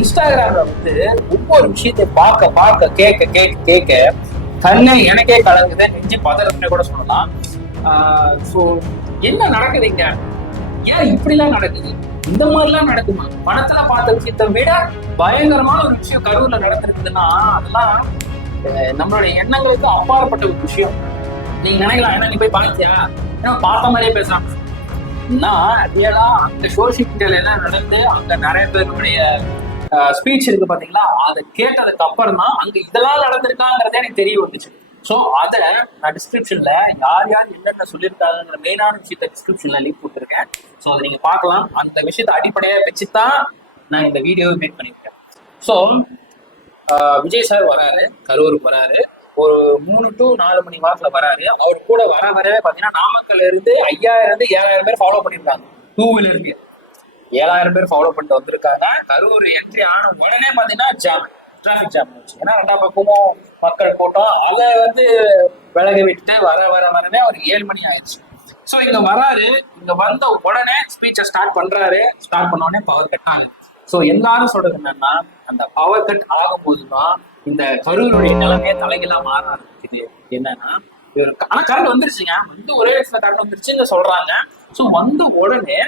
இன்ஸ்டாகிராம்ல வந்து ஒவ்வொரு விஷயத்தை பார்க்க பார்க்க கேட்க கேட்க கேட்க கண்ணு எனக்கே கலங்குது. நெஞ்சு பதறதுன்னு கூட சொல்லலாம். ஸோ என்ன நடக்குதுங்க ஏன் இப்படிலாம் நடக்குது? இந்த மாதிரிலாம் நடக்குமா? பணத்துல பார்த்த விஷயத்தை விட பயங்கரமான ஒரு விஷயம் கரூர்ல நடந்திருக்குதுன்னா அதெல்லாம் நம்மளுடைய எண்ணங்களுக்கு அப்பாற்பட்ட ஒரு விஷயம். நீங்க நினைக்கலாம் ஏன்னா நீ போய் பார்த்தியா ஏன்னா பார்த்த மாதிரியே பேசலாம். நான் ரியலா அந்த சோசியல் மீடியால என்ன நடந்து அங்க நிறைய பேருடைய ஸ்பீச் இருக்கு பாத்தீங்களா? அதை கேட்டதுக்கு அப்புறம் தான் அங்க இதெல்லாம் நடந்திருக்காங்கிறதே எனக்கு தெரிய வந்துச்சு. ஸோ அதை நான் டிஸ்கிரிப்ஷன்ல யார் யார் என்னென்ன சொல்லியிருக்காங்கிற மெயினான விஷயத்த டிஸ்கிரிப்ஷன்ல லிங்க் கொடுத்துருக்கேன். ஸோ அதை நீங்க பார்க்கலாம். அந்த விஷயத்தை அடிப்படையாக வச்சு தான் நான் இந்த வீடியோவை மேக் பண்ணியிருக்கேன். ஸோ விஜய் சார் வராரு. கரூருக்கு வராரு. ஒரு மூணு டு நாலு மணி வாக்குல வராரு. அவர் கூட வர வர பாத்தீங்கன்னா நாமக்கல்ல இருந்து ஐயாயிரம் இருந்து ஏழாயிரம் பேர் ஃபாலோ பண்ணியிருக்காங்க. டூ வீலருக்கு ஏழாயிரம் பேர் ஃபாலோ பண்ணிட்டு வந்திருக்காங்க. கரூர் என்ட்ரி ஆன உடனே பார்த்தீங்கன்னா ஜாம் டிராஃபிக் ஜாம் ஆச்சு ஏன்னா ரெண்டா பக்கமும் மக்கள் போட்டோம் அதை வந்து விலக விட்டுட்டு வர வர வரவே ஒரு ஏழு மணி ஆயிடுச்சு. ஸோ இங்க வராரு. இங்க வந்த உடனே ஸ்பீச்சை ஸ்டார்ட் பண்றாரு. ஸ்டார்ட் பண்ண உடனே பவர் கட் ஆகுது. ஸோ எல்லாரும் சொல்றது என்னன்னா அந்த பவர் கட் ஆகும்போது தான் இந்த கரூருடைய நிலைமையே தலைகளாக மாற ஆரம்பிக்குது. என்னன்னா இவர் ஆனா கரண்ட் வந்துருச்சுங்க. வந்து ஒரே இடத்துல கரண்ட் வந்துருச்சுன்னு சொல்றாங்க. ஸோ வந்த உடனே